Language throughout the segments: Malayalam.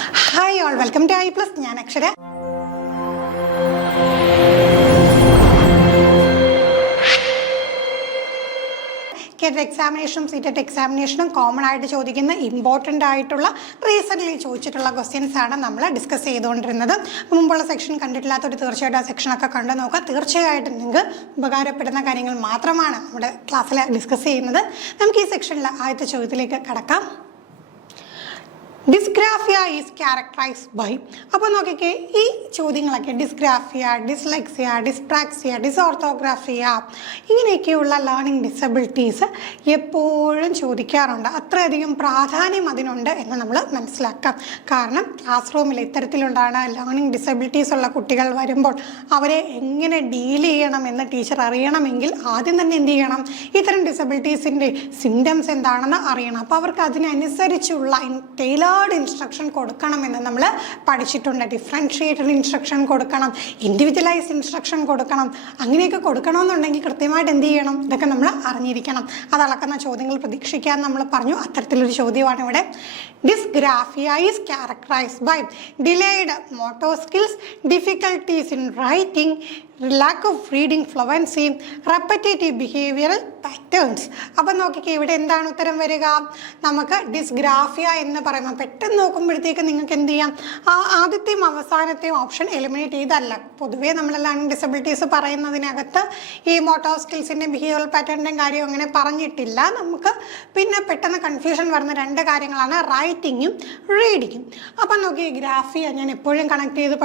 Hi all, welcome to I+. ഞാൻ അക്ഷര. എക്സാമിനേഷനും സീറ്റഡ് എക്സാമിനേഷനും കോമൺ ആയിട്ട് ചോദിക്കുന്ന ഇമ്പോർട്ടൻ്റ് ആയിട്ടുള്ള റീസെൻ്റ്ലി ചോദിച്ചിട്ടുള്ള ക്വസ്റ്റ്യൻസ് ആണ് നമ്മൾ ഡിസ്കസ് ചെയ്തുകൊണ്ടിരുന്നത്. മുമ്പുള്ള സെക്ഷൻ കണ്ടിട്ടില്ലാത്തൊരു തീർച്ചയായിട്ടും ആ സെക്ഷനൊക്കെ കണ്ടു നോക്കുക. തീർച്ചയായിട്ടും നിങ്ങൾക്ക് ഉപകാരപ്പെടുന്ന കാര്യങ്ങൾ മാത്രമാണ് നമ്മുടെ ക്ലാസ്സിൽ ഡിസ്കസ് ചെയ്യുന്നത്. നമുക്ക് ഈ സെക്ഷനിൽ ആദ്യത്തെ ചോദ്യത്തിലേക്ക് കടക്കാം. Dysgraphia is characterized by. അപ്പോൾ നോക്കിക്കേ, ഈ ചോദ്യങ്ങളൊക്കെ ഡിസ്ഗ്രാഫിയ, ഡിസ്ലെക്സിയ, ഡിസ്പ്രാക്സിയ, ഡിസോർത്തോഗ്രാഫിയ ഇങ്ങനെയൊക്കെയുള്ള ലേണിംഗ് ഡിസബിലിറ്റീസ് എപ്പോഴും ചോദിക്കാറുണ്ട്. അത്രയധികം പ്രാധാന്യം അതിനുണ്ട് എന്ന് നമ്മൾ മനസ്സിലാക്കാം. കാരണം ക്ലാസ് റൂമിൽ ഇത്തരത്തിലുണ്ടാണ് ലേണിംഗ് ഡിസബിലിറ്റീസ് ഉള്ള കുട്ടികൾ വരുമ്പോൾ അവരെ എങ്ങനെ ഡീൽ ചെയ്യണമെന്ന് ടീച്ചർ അറിയണമെങ്കിൽ ആദ്യം തന്നെ എന്ത് ചെയ്യണം, ഇത്തരം ഡിസബിലിറ്റീസിൻ്റെ സിംറ്റംസ് എന്താണെന്ന് അറിയണം. അപ്പോൾ അവർക്ക് അതിനനുസരിച്ചുള്ള ഇൻസ്ട്രക്ഷൻ കൊടുക്കണമെന്ന് നമ്മൾ പഠിച്ചിട്ടുണ്ട്. ഡിഫറൻഷിയേറ്റഡ് ഇൻസ്ട്രക്ഷൻ കൊടുക്കണം, ഇൻഡിവിജ്വലൈസ്ഡ് ഇൻസ്ട്രക്ഷൻ കൊടുക്കണം. അങ്ങനെയൊക്കെ കൊടുക്കണമെന്നുണ്ടെങ്കിൽ കൃത്യമായിട്ട് എന്ത് ചെയ്യണം, ഇതൊക്കെ നമ്മൾ അറിഞ്ഞിരിക്കണം. അത് അളക്കുന്ന ചോദ്യങ്ങൾ പ്രതീക്ഷിക്കാൻ നമ്മൾ പറഞ്ഞു. അത്തരത്തിലൊരു ചോദ്യമാണ് ഇവിടെ. Dysgraphia is characterized by delayed motor skills, difficulties in writing, lack of reading fluency, repetitive behavioral patterns. അപ്പം നോക്കിക്കേ, ഇവിടെ എന്താണ് ഉത്തരം വരിക? നമുക്ക് ഡിസ്ഗ്രാഫിയ എന്ന് പറയുമ്പോൾ പെട്ടെന്ന് നോക്കുമ്പോഴത്തേക്ക് നിങ്ങൾക്ക് എന്ത് ചെയ്യാം, ആദ്യത്തെയും അവസാനത്തെയും ഓപ്ഷൻ എലിമിനേറ്റ് ചെയ്തല്ല. പൊതുവേ നമ്മൾ ലേണിംഗ് ഡിസബിലിറ്റീസ് പറയുന്നതിനകത്ത് ഈ മോട്ടോർ സ്കിൽസിൻ്റെ ബിഹേവിയറൽ പാറ്റേണിൻ്റെയും കാര്യം അങ്ങനെ പറഞ്ഞിട്ടില്ല. നമുക്ക് പിന്നെ പെട്ടെന്ന് കൺഫ്യൂഷൻ വരുന്ന രണ്ട് കാര്യങ്ങളാണ് റൈറ്റിങ്ങും റീഡിങ്ങും. അപ്പം നോക്കി, ഗ്രാഫിയ ഞാൻ എപ്പോഴും കണക്ട് ചെയ്ത്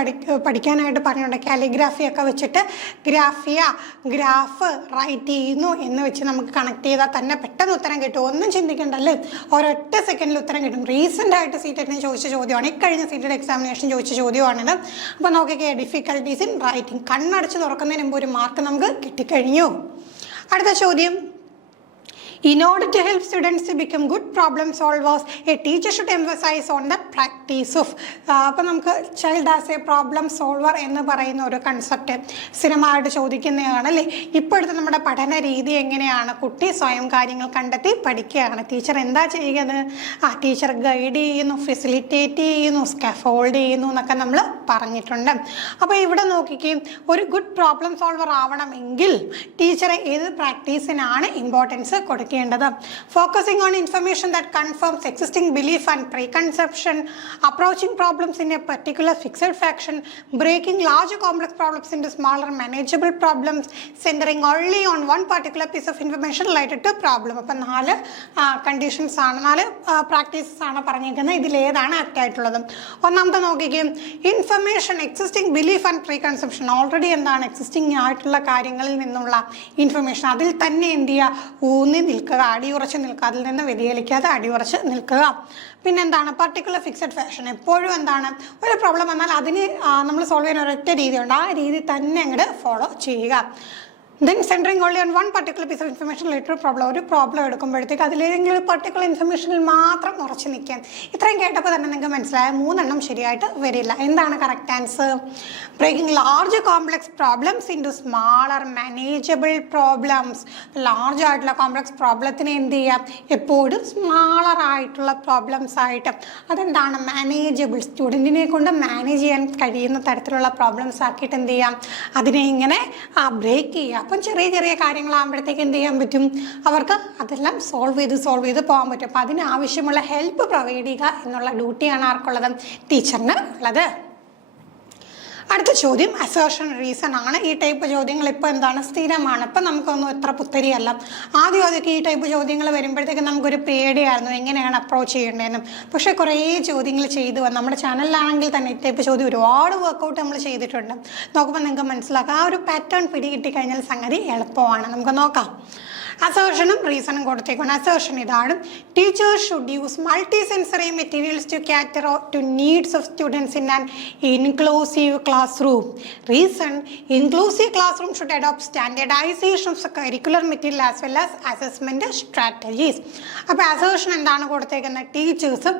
പഠിക്കാനായിട്ട് പറഞ്ഞിട്ടുണ്ട്. കാലിഗ്രാഫിയൊക്കെ വെച്ചിട്ട് ഗ്രാഫിയ, ഗ്രാഫ് റൈറ്റ് ചെയ്യുന്നു എന്ന് വെച്ച് നമുക്ക് കണക്ട് ചെയ്താൽ തന്നെ പെട്ടെന്ന് ഉത്തരം കിട്ടും. ഒന്നും ചിന്തിക്കണ്ടല്ലേ, ഒരൊറ്റ സെക്കൻഡിൽ ഉത്തരം കിട്ടും. റീസെൻ്റ് ആയിട്ട് സീറ്റഡിന് ചോദിച്ച ചോദ്യമാണ്, ഇക്കഴിഞ്ഞ സീറ്റഡ് എക്സാമിനേഷൻ ചോദിച്ച ചോദ്യമാണിത്. അപ്പോൾ നോക്കിക്കേ, ഡിഫിക്കൽട്ടീസ് ഇൻ റൈറ്റിംഗ്, കണ്ണടച്ച് തുറക്കുന്നതിന് മുമ്പ് ഒരു മാർക്ക് നമുക്ക് കിട്ടിക്കഴിഞ്ഞു. അടുത്ത ചോദ്യം, in order to help students to become good problem solvers, a teacher should emphasize on the practice of. അപ്പോൾ നമുക്ക് child as A problem solver എന്ന് പറയുന്ന ഒരു കൺസെപ്റ്റ് സ്ഥിരമായിട്ട് ചോദിക്കുന്നതാണ് അല്ലേ. ഇപ്പോഴത്തെ നമ്മുടെ പഠന രീതി എങ്ങനെയാണ്? കുട്ടി സ്വയം കാര്യങ്ങൾ കണ്ടെത്തി പഠിക്കുകയാണ്. ടീച്ചർ എന്താ ചെയ്യുന്നത്? ടീച്ചർ ഗൈഡ് ചെയ്യുന്നു, ഫെസിലിറ്റേറ്റ് ചെയ്യുന്നു, സ്കാഫോൾഡ് ചെയ്യുന്നു എന്നൊക്കെ നമ്മൾ പറഞ്ഞിട്ടുണ്ട്. അപ്പോൾ ഇവിടെ നോക്കിക്കുകയും ഒരു ഗുഡ് പ്രോബ്ലം സോൾവർ ആവണമെങ്കിൽ ടീച്ചർ ഏത് പ്രാക്ടീസിനാണ് ഇമ്പോർട്ടൻസ് കൊടുക്കുക? Focusing on information that confirms existing belief and preconception, approaching problems in a particular fixed fashion, breaking larger complex problems into smaller manageable problems, centering only on one particular piece of information related to problem. അപ്പം 4 കണ്ടീഷൻസ് ആണ്, 4 പ്രാക്ടീസസ് ആണ് പറഞ്ഞിരിക്കുന്നത്. ഇതിലേതാണ് ആപ്റ്റ് ആയിട്ടുള്ളത്? ഒന്നാമത്തെ നോക്കിക്കുകയും, information, existing belief and preconception. Already എന്താണ് എക്സിസ്റ്റിംഗ് ആയിട്ടുള്ള കാര്യങ്ങളിൽ നിന്നുള്ള ഇൻഫർമേഷൻ, അതിൽ തന്നെ എന്ത് ചെയ്യുക, ഊന്നി നിൽക്കുക, അടിയുറച്ച് നിൽക്കുക, അതിൽ നിന്ന് വ്യതിചലിക്കാതെ അടിയുറച്ച് നിൽക്കുക. പിന്നെന്താണ് പർട്ടിക്കുലർ ഫിക്സഡ് ഫാഷൻ. എപ്പോഴും എന്താണ് ഒരു പ്രോബ്ലം വന്നാൽ അതിന് നമ്മൾ സോൾവ് ചെയ്യാൻ ഒരൊറ്റ രീതിയുണ്ട്, ആ രീതി തന്നെ അങ്ങോട്ട് ഫോളോ ചെയ്യുക. Then centering only on one particular piece of information related problem. ഒരു പ്രോബ്ലം എടുക്കുമ്പോഴത്തേക്ക് അതിലേതെങ്കിലും ഒരു പർട്ടിക്കുലർ ഇൻഫർമേഷനിൽ മാത്രം ഉറച്ചു നിൽക്കാൻ. ഇത്രയും കേട്ടപ്പോൾ തന്നെ നിങ്ങൾക്ക് മനസ്സിലായ 3 എണ്ണം ശരിയായിട്ട് വരില്ല. എന്താണ് correct answer? Breaking large complex problems into smaller manageable problems. Large ആയിട്ടുള്ള കോംപ്ലക്സ് പ്രോബ്ലത്തിനെ എന്ത് ചെയ്യാം, എപ്പോഴും സ്മാളർ ആയിട്ടുള്ള പ്രോബ്ലംസ് ആയിട്ട്, അതെന്താണ് മാനേജബിൾ, സ്റ്റുഡൻറ്റിനെ കൊണ്ട് മാനേജ് ചെയ്യാൻ കഴിയുന്ന തരത്തിലുള്ള പ്രോബ്ലംസ് ആക്കിയിട്ട് എന്ത് ചെയ്യാം, അതിനെ ഇങ്ങനെ ബ്രേക്ക് ചെയ്യുക. അപ്പം ചെറിയ ചെറിയ കാര്യങ്ങളാകുമ്പോഴത്തേക്ക് എന്ത് ചെയ്യാൻ പറ്റും, അവർക്ക് അതെല്ലാം സോൾവ് ചെയ്ത് പോകാൻ പറ്റും. അപ്പം അതിനാവശ്യമുള്ള ഹെൽപ്പ് പ്രൊവൈഡ് ചെയ്യുക എന്നുള്ള ഡ്യൂട്ടിയാണ് ആർക്കുള്ളത്? ടീച്ചറിന് ഉള്ളത്. അടുത്ത ചോദ്യം അസേർഷൻ റീസൺ ആണ്. ഈ ടൈപ്പ് ചോദ്യങ്ങൾ ഇപ്പോൾ എന്താണ് സ്ഥിരമാണ്. ഇപ്പം നമുക്കൊന്നും എത്ര പുത്തരിയല്ല. ആദ്യമൊക്കെ ഈ ടൈപ്പ് ചോദ്യങ്ങൾ വരുമ്പോഴത്തേക്ക് നമുക്കൊരു പേടിയായിരുന്നു എങ്ങനെയാണ് അപ്രോച്ച് ചെയ്യേണ്ടതെന്നും. പക്ഷേ കുറേ ചോദ്യങ്ങൾ ചെയ്തു വന്നു. നമ്മുടെ ചാനലിലാണെങ്കിൽ തന്നെ ഈ ടൈപ്പ് ചോദ്യം ഒരുപാട് വർക്കൗട്ട് നമ്മൾ ചെയ്തിട്ടുണ്ട്. നോക്കുമ്പോൾ നിങ്ങൾക്ക് മനസ്സിലാക്കാം, ആ ഒരു പാറ്റേൺ പിടികിട്ടിക്കഴിഞ്ഞാൽ സംഗതി എളുപ്പമാണ്. നമുക്ക് നോക്കാം. അസേർഷനും റീസണും കൊടുത്തേക്കാണ്. അസേർഷൻ ഇതാണ്, teachers should use multi sensory materials to cater to needs of students in an inclusive classroom. Reason, inclusive classroom should adopt standardization of curricular material as well as assessment strategies. അപ്പോൾ അസേർഷൻ എന്താണ് കൊടുത്തേക്കുന്നത്? Teachers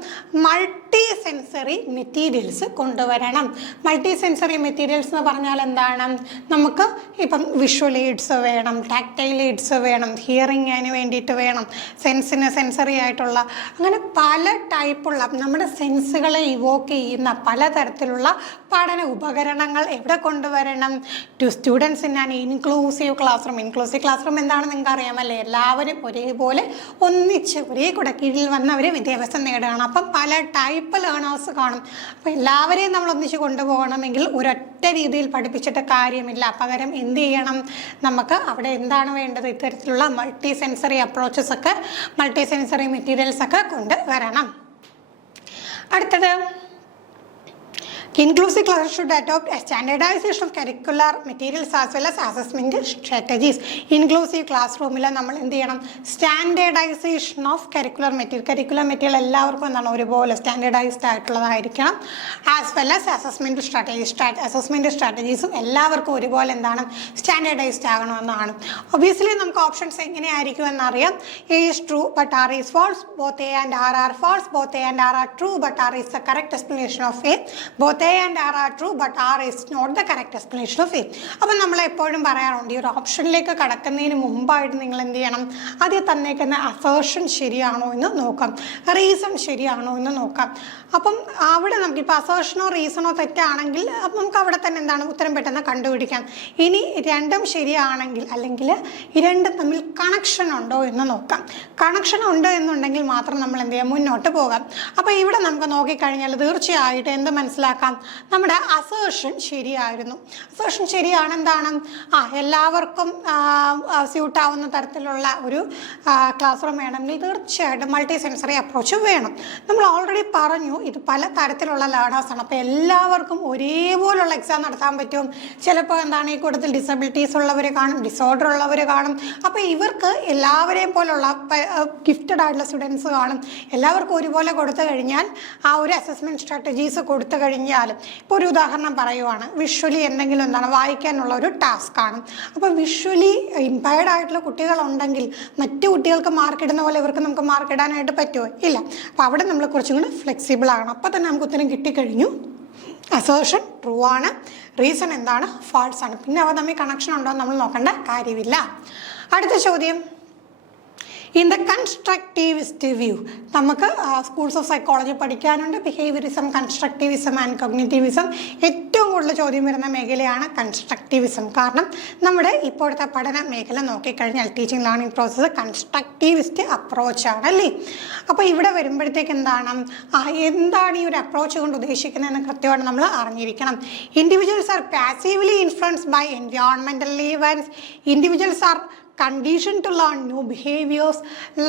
multi multi sensory materials കൊണ്ടുവരണം. മൾട്ടി സെൻസറി മെറ്റീരിയൽസ് എന്ന് പറഞ്ഞാൽ എന്താണ്? നമുക്ക് ഇപ്പം വിഷ്വൽ എയ്ഡ്സ് വേണം, ടാക്ടൈൽ എയ്ഡ്സ് വേണം, ഹിയറിങ്ങിന് വേണ്ടിയിട്ട് വേണം, സെൻസറി ആയിട്ടുള്ള അങ്ങനെ പല ടൈപ്പുള്ള നമ്മുടെ സെൻസുകളെ ഇവോക്ക് ചെയ്യുന്ന പലതരത്തിലുള്ള പഠന ഉപകരണങ്ങൾ എവിടെ കൊണ്ടുവരണം? To students in an inclusive classroom. Inclusive classroom എന്താണെന്ന് നിങ്ങൾക്ക് അറിയാമല്ലേ? എല്ലാവരും ഒരേപോലെ ഒന്നിച്ച് ഒരേ കൂടെ കീഴിൽ വന്ന് അവർ വിദ്യാഭ്യാസം നേടുകയാണ്. അപ്പം പല ടൈപ്പ് ലേണേഴ്സ് കാണും. അപ്പം എല്ലാവരെയും നമ്മൾ ഒന്നിച്ച് കൊണ്ടുപോകണമെങ്കിൽ ഒരൊറ്റ രീതിയിൽ പഠിപ്പിച്ചിട്ട് കാര്യമില്ല. പകരം എന്ത് ചെയ്യണം? നമുക്ക് അവിടെ എന്താണ് വേണ്ടത്? ഇത്തരത്തിലുള്ള മൾട്ടി സെൻസറി അപ്രോച്ചസ് ഒക്കെ, മൾട്ടി സെൻസറി മെറ്റീരിയൽസ് ഒക്കെ കൊണ്ടുവരണം. അടുത്തത്, inclusive class should adopt a standardization of curricular materials as well as assessment strategies. Inclusive classroom-ൽ നമ്മൾ എന്ത് ചെയ്യണം? സ്റ്റാൻഡേർഡൈസേഷൻ ഓഫ് കരിക്കുലർ മെറ്റീരിയൽ എല്ലാവർക്കും എന്താണ്? ഒരുപോലെ സ്റ്റാൻഡേർഡൈസ്ഡ് ആയിട്ടുള്ളതായിരിക്കണം. ആസ് വെൽ ആസ് അസസ്മെൻറ്റ് സ്ട്രാറ്റജീസും എല്ലാവർക്കും ഒരുപോലെ എന്താണ്? സ്റ്റാൻഡേർഡൈസ്ഡ് ആകണമെന്നാണ്. ഒബിയസ്ലി നമുക്ക് ഓപ്ഷൻസ് എങ്ങനെയായിരിക്കും എന്നറിയാം. A is true but R is false, both A and R are false, both A and R are true but R is the correct explanation of A, both A and R are true but R is not the correct explanation of A. അപ്പം നമ്മൾ എപ്പോഴും പറയാറുണ്ട് ഈ ഒരു ഓപ്ഷനിലേക്ക് കടക്കുന്നതിന് മുമ്പായിട്ട് നിങ്ങൾ എന്ത് ചെയ്യണം? ആദ്യം തന്നേക്കുന്ന അസേർഷൻ ശരിയാണോ എന്ന് നോക്കാം, റീസൺ ശരിയാണോ എന്ന് നോക്കാം. അപ്പം അവിടെ നമുക്കിപ്പോൾ അസേർഷനോ റീസണോ തെറ്റാണെങ്കിൽ അപ്പം നമുക്ക് അവിടെ തന്നെ എന്താണ്? ഉത്തരം പെട്ടെന്ന് കണ്ടുപിടിക്കാം. ഇനി രണ്ടും ശരിയാണെങ്കിൽ അല്ലെങ്കിൽ ഈ രണ്ടും തമ്മിൽ കണക്ഷൻ ഉണ്ടോ എന്ന് നോക്കാം. കണക്ഷൻ ഉണ്ട് എന്നുണ്ടെങ്കിൽ മാത്രം നമ്മൾ എന്ത് ചെയ്യാം? മുന്നോട്ട് പോകാം. അപ്പോൾ ഇവിടെ നമുക്ക് നോക്കിക്കഴിഞ്ഞാൽ തീർച്ചയായിട്ടും എന്ത് മനസ്സിലാക്കാം? നമ്മുടെ അസേർഷൻ ശരിയായിരുന്നു. അസേർഷൻ ശരിയാണ്. എന്താണ്? എല്ലാവർക്കും സ്യൂട്ടാവുന്ന തരത്തിലുള്ള ഒരു ക്ലാസ് റൂം വേണമെങ്കിൽ തീർച്ചയായിട്ടും മൾട്ടി സെൻസറി അപ്രോച്ച് വേണം. നമ്മൾ ഓൾറെഡി പറഞ്ഞു ഇത് പല തരത്തിലുള്ള ലേണേഴ്സാണ്. അപ്പോൾ എല്ലാവർക്കും ഒരേപോലുള്ള എക്സാം നടത്താൻ പറ്റും. ചിലപ്പോൾ എന്താണ് ഈ കൂട്ടത്തിൽ ഡിസബിലിറ്റീസ് ഉള്ളവർ കാണും, ഡിസോർഡർ ഉള്ളവർ കാണും. അപ്പോൾ ഇവർക്ക് എല്ലാവരെയും പോലുള്ള ഗിഫ്റ്റഡ് ആയിട്ടുള്ള സ്റ്റുഡൻസ് കാണും. എല്ലാവർക്കും ഒരുപോലെ കൊടുത്തു കഴിഞ്ഞാൽ ആ ഒരു അസസ്മെൻറ്റ് സ്ട്രാറ്റജീസ് കൊടുത്തു കഴിഞ്ഞാൽ, ഇപ്പോൾ ഒരു ഉദാഹരണം പറയുവാണ്, വിഷ്വലി എന്തെങ്കിലും എന്താണ് വായിക്കാനുള്ള ഒരു ടാസ്ക് ആണ്. അപ്പോൾ വിഷ്വലി ഇമ്പയർഡ് ആയിട്ടുള്ള കുട്ടികളുണ്ടെങ്കിൽ മറ്റു കുട്ടികൾക്ക് മാർക്ക് ഇടുന്ന പോലെ ഇവർക്ക് നമുക്ക് മാർക്ക് ഇടാനായിട്ട് പറ്റുമോ? ഇല്ല. അപ്പോൾ അവിടെ നമ്മൾ കുറച്ചും കൂടി ഫ്ലെക്സിബിൾ ആകണം. അപ്പോൾ തന്നെ നമുക്ക് ഉത്തരം കിട്ടിക്കഴിഞ്ഞു. അസേർഷൻ ട്രൂ ആണ്, റീസൺ എന്താണ്? ഫാൾസ് ആണ്. പിന്നെ അവ തമ്മിൽ കണക്ഷൻ ഉണ്ടോ എന്ന് നമ്മൾ നോക്കേണ്ട കാര്യമില്ല. അടുത്ത ചോദ്യം, ഇൻ ദ കൺസ്ട്രക്റ്റീവിസ്റ്റ് വ്യൂ, നമുക്ക് സ്കൂൾസ് ഓഫ് സൈക്കോളജി പഠിക്കാനുണ്ട്. Behaviourism, constructivism and cognitivism. ഏറ്റവും കൂടുതൽ ചോദ്യം വരുന്ന മേഖലയാണ് കൺസ്ട്രക്റ്റിവിസം. കാരണം നമ്മുടെ ഇപ്പോഴത്തെ പഠന മേഖല നോക്കിക്കഴിഞ്ഞാൽ ടീച്ചിങ് ലേണിംഗ് പ്രോസസ്സ് കൺസ്ട്രക്റ്റിവിസ്റ്റ് അപ്രോച്ചാണ് അല്ലേ. അപ്പോൾ ഇവിടെ വരുമ്പോഴത്തേക്ക് എന്താണ് ഈ ഒരു അപ്രോച്ച് കൊണ്ട് ഉദ്ദേശിക്കുന്നതെന്ന് കൃത്യമായിട്ട് നമ്മൾ അറിഞ്ഞിരിക്കണം. Individuals are passively influenced by environmental events. Individuals are conditioned to learn new behaviors.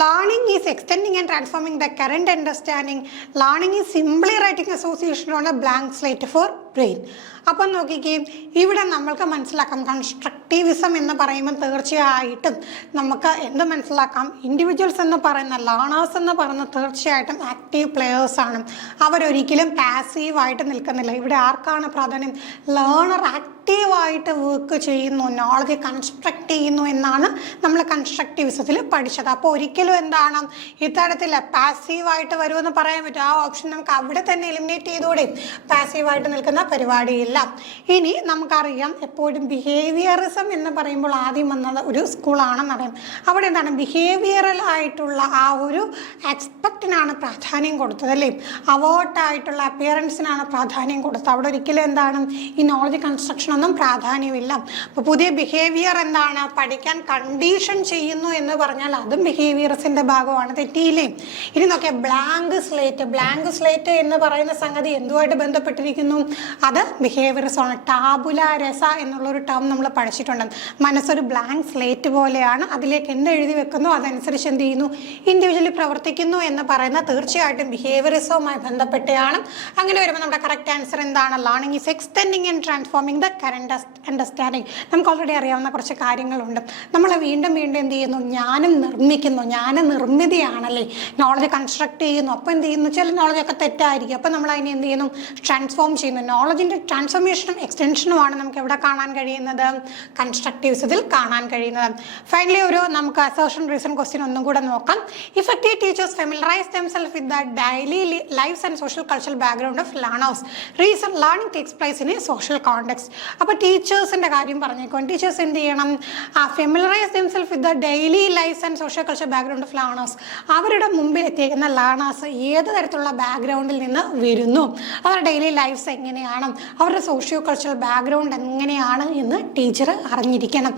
Learning is extending and transforming the current understanding. Learning is simply writing association on a blank slate for brain. അപ്പം നോക്കിക്കേ, ഇവിടെ നമ്മൾക്ക് മനസ്സിലാക്കാം കൺസ്ട്രക്റ്റിവിസം എന്ന് പറയുമ്പോൾ തീർച്ചയായിട്ടും നമുക്ക് എന്ത് മനസ്സിലാക്കാം? ഇൻഡിവിജ്വൽസ് എന്ന് പറയുന്ന ലേണേഴ്സ് എന്ന് പറയുന്ന തീർച്ചയായിട്ടും ആക്റ്റീവ് പ്ലെയേഴ്സാണ്. അവരൊരിക്കലും പാസീവായിട്ട് നിൽക്കുന്നില്ല. ഇവിടെ ആർക്കാണ് പ്രാധാന്യം? ലേണർ ആക്റ്റീവായിട്ട് വർക്ക് ചെയ്യുന്നു, നോളജ് കൺസ്ട്രക്ട് ചെയ്യുന്നു എന്നാണ് നമ്മൾ കൺസ്ട്രക്റ്റിവിസത്തിൽ പഠിച്ചത്. അപ്പോൾ ഒരിക്കലും എന്താണ് ഇത്തരത്തിൽ പാസീവായിട്ട് വരുമെന്ന് പറയാൻ പറ്റും. ആ ഓപ്ഷൻ നമുക്ക് അവിടെ തന്നെ എലിമിനേറ്റ് ചെയ്തുകൂടെ? പാസീവായിട്ട് നിൽക്കുന്ന പരിപാടിയില്ല. ഇനി നമുക്കറിയാം എപ്പോഴും ബിഹേവിയറിസം എന്ന് പറയുമ്പോൾ ആദ്യം വന്നത് ഒരു സ്കൂളാണെന്നറിയാം. അവിടെ എന്താണ് ബിഹേവിയറൽ ആയിട്ടുള്ള ആ ഒരു എക്സ്പെക്റ്റിനാണ് പ്രാധാന്യം കൊടുത്തത് അല്ലേ. അവോട്ടായിട്ടുള്ള അപ്പിയറൻസിനാണ് പ്രാധാന്യം കൊടുത്തത്. അവിടെ ഒരിക്കലും എന്താണ് ഈ നോളജ് കൺസ്ട്രക്ഷനൊന്നും പ്രാധാന്യമില്ല. അപ്പോൾ പുതിയ ബിഹേവിയർ എന്താണ് പഠിക്കാൻ കണ്ടീഷൻ ചെയ്യുന്നു എന്ന് പറഞ്ഞാൽ അതും ബിഹേവിയറിസിൻ്റെ ഭാഗമാണ്. തെറ്റിയില്ലേ? ഇനി നോക്കിയാൽ ബ്ലാങ്ക് സ്ലേറ്റ് എന്ന് പറയുന്ന സംഗതി എന്തുമായിട്ട് ബന്ധപ്പെട്ടിരിക്കുന്നു? അത് ബിഹേവിയറിസമാണ്. ടാബുല രസ എന്നുള്ളൊരു ടേം നമ്മൾ പഠിച്ചിട്ടുണ്ട്. മനസ്സൊരു ബ്ലാങ്ക് സ്ലേറ്റ് പോലെയാണ്. അതിലേക്ക് എന്ത് എഴുതി വെക്കുന്നു അതനുസരിച്ച് എന്ത് ചെയ്യുന്നു? ഇൻഡിവിജ്വലി പ്രവർത്തിക്കുന്നു എന്ന് പറയുന്ന തീർച്ചയായിട്ടും ബിഹേവിയറിസവുമായി ബന്ധപ്പെട്ടാണ്. അങ്ങനെ വരുമ്പോൾ നമ്മുടെ കറക്റ്റ് ആൻസർ എന്താണ്? Learning is extending and transforming the current understanding. നമുക്ക് ഓൾറെഡി അറിയാവുന്ന കുറച്ച് കാര്യങ്ങളുണ്ട്. നമ്മൾ വീണ്ടും എന്ത് ചെയ്യുന്നു? ജ്ഞാനം നിർമ്മിക്കുന്നു. ജ്ഞാന നിർമ്മിതിയാണല്ലേ. നോളജ് കൺസ്ട്രക്ട് ചെയ്യുന്നു. അപ്പോൾ എന്ത് ചെയ്യുന്നു? ചില നോളജൊക്കെ തെറ്റായിരിക്കും. അപ്പോൾ നമ്മൾ അതിനെ എന്ത് ചെയ്യുന്നു? ട്രാൻസ്ഫോം ചെയ്യുന്നു. നോളജിൻ്റെ ട്രാൻസ്ഫോർമേഷനും എക്സ്റ്റൻഷനുമാണ് നമുക്ക് എവിടെ കാണാൻ കഴിയുന്നത്? കൺസ്ട്രക്റ്റീവ്സത്തിൽ കാണാൻ കഴിയുന്നത്. ഫൈനലി നമുക്ക് അസേർഷൻ റീസൺ ക്വസ്റ്റ്യൻ ഒന്നും കൂടെ നോക്കാം. Effective teachers familiarize themself with the daily lifes and social cultural background of learners. Reason learning takes place in a social context. അപ്പോൾ ടീച്ചേഴ്സിൻ്റെ കാര്യം പറഞ്ഞേക്കോ. ടീച്ചേഴ്സ് എന്ത് ചെയ്യണം? Familiarize themself with the daily lifes and social cultural background of learners. അവരുടെ മുമ്പിൽ എത്തിയിരിക്കുന്ന ലേണേഴ്സ് ഏത് തരത്തിലുള്ള ബാക്ക്ഗ്രൗണ്ടിൽ നിന്ന് വരുന്നു, അവരുടെ ഡെയിലി ലൈഫ്സ് എങ്ങനെയാണ്, അവരുടെ സോഷ്യോ കൾച്ചറൽ ബാക്ക്ഗ്രൗണ്ട് എങ്ങനെയാണ് എന്ന് ടീച്ചർ അറിഞ്ഞിരിക്കണം.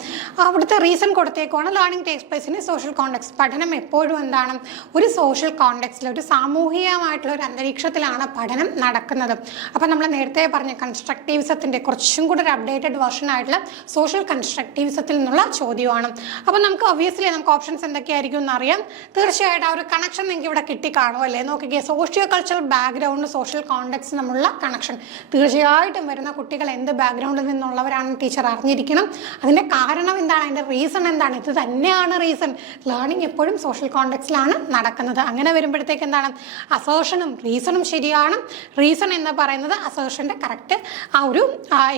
അവിടുത്തെ റീസൺ കൊടുത്തേക്കുവാണ് learning takes place in social context. പഠനം എപ്പോഴും എന്താണ്? ഒരു സോഷ്യൽ കോണ്ടെക്സ്റ്റിൽ, ഒരു സാമൂഹികമായിട്ടുള്ള ഒരു അന്തരീക്ഷത്തിലാണ് പഠനം നടക്കുന്നത്. അപ്പം നമ്മൾ നേരത്തെ പറഞ്ഞ കൺസ്ട്രക്റ്റീവിസത്തിൻ്റെ കുറച്ചും കൂടെ ഒരു അപ്ഡേറ്റഡ് വെർഷൻ ആയിട്ടുള്ള സോഷ്യൽ കൺസ്ട്രക്റ്റീവിസത്തിൽ നിന്നുള്ള ചോദ്യമാണ്. അപ്പം നമുക്ക് ഒബ്വിയസ്ലി നമുക്ക് ഓപ്ഷൻസ് എന്തൊക്കെയായിരിക്കും എന്നറിയാം. തീർച്ചയായിട്ടും ആ ഒരു കണക്ഷൻ നിങ്ങൾക്ക് ഇവിടെ കിട്ടിക്കാണും അല്ലേ? നോക്കിക്കേ, socio cultural background social context തമ്മിലുള്ള കണക്ഷൻ. തീർച്ചയായിട്ടും വരുന്ന കുട്ടികൾ എന്ത് ബാക്ക്ഗ്രൗണ്ടിൽ നിന്നുള്ളവരാണെന്ന് ടീച്ചർ അറിഞ്ഞിരിക്കണം. അതിൻ്റെ കാരണം എന്താണ്? അതിൻ്റെ റീസൺ എന്താണ്? ഇത് തന്നെയാണ് റീസൺ. ലേണിംഗ് എപ്പോഴും സോഷ്യൽ കോണ്ടെക്സ്റ്റിലാണ് നടക്കുന്നത്. അങ്ങനെ വരുമ്പോഴത്തേക്ക് എന്താണ്? അസേർഷനും റീസണും ശരിയാണ്. റീസൺ എന്ന് പറയുന്നത് അസേർഷൻ്റെ കറക്റ്റ് ആ ഒരു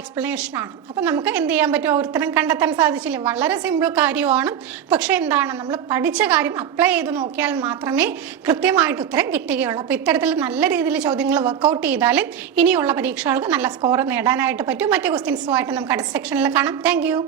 എക്സ്പ്ലനേഷനാണ്. അപ്പം നമുക്ക് എന്ത് ചെയ്യാൻ പറ്റും? ഉത്തരം കണ്ടെത്താൻ സാധിച്ചില്ല. വളരെ സിമ്പിൾ കാര്യമാണ്. പക്ഷേ എന്താണ്? നമ്മൾ പഠിച്ച കാര്യം അപ്ലൈ ചെയ്ത് നോക്കിയാൽ മാത്രമേ കൃത്യമായിട്ട് ഉത്തരം കിട്ടുകയുള്ളൂ. അപ്പോൾ ഇത്തരത്തിൽ നല്ല രീതിയിൽ ചോദ്യങ്ങൾ വർക്കൗട്ട് ചെയ്താൽ ഇനിയുള്ള പരീക്ഷകൾക്ക് നല്ല സ്കോർ നേടാനായിട്ട് പറ്റും. മറ്റു ക്വസ്റ്റ്യൻസുമായിട്ട് നമുക്ക് അടുത്ത സെക്ഷനിൽ കാണാം. Thank you.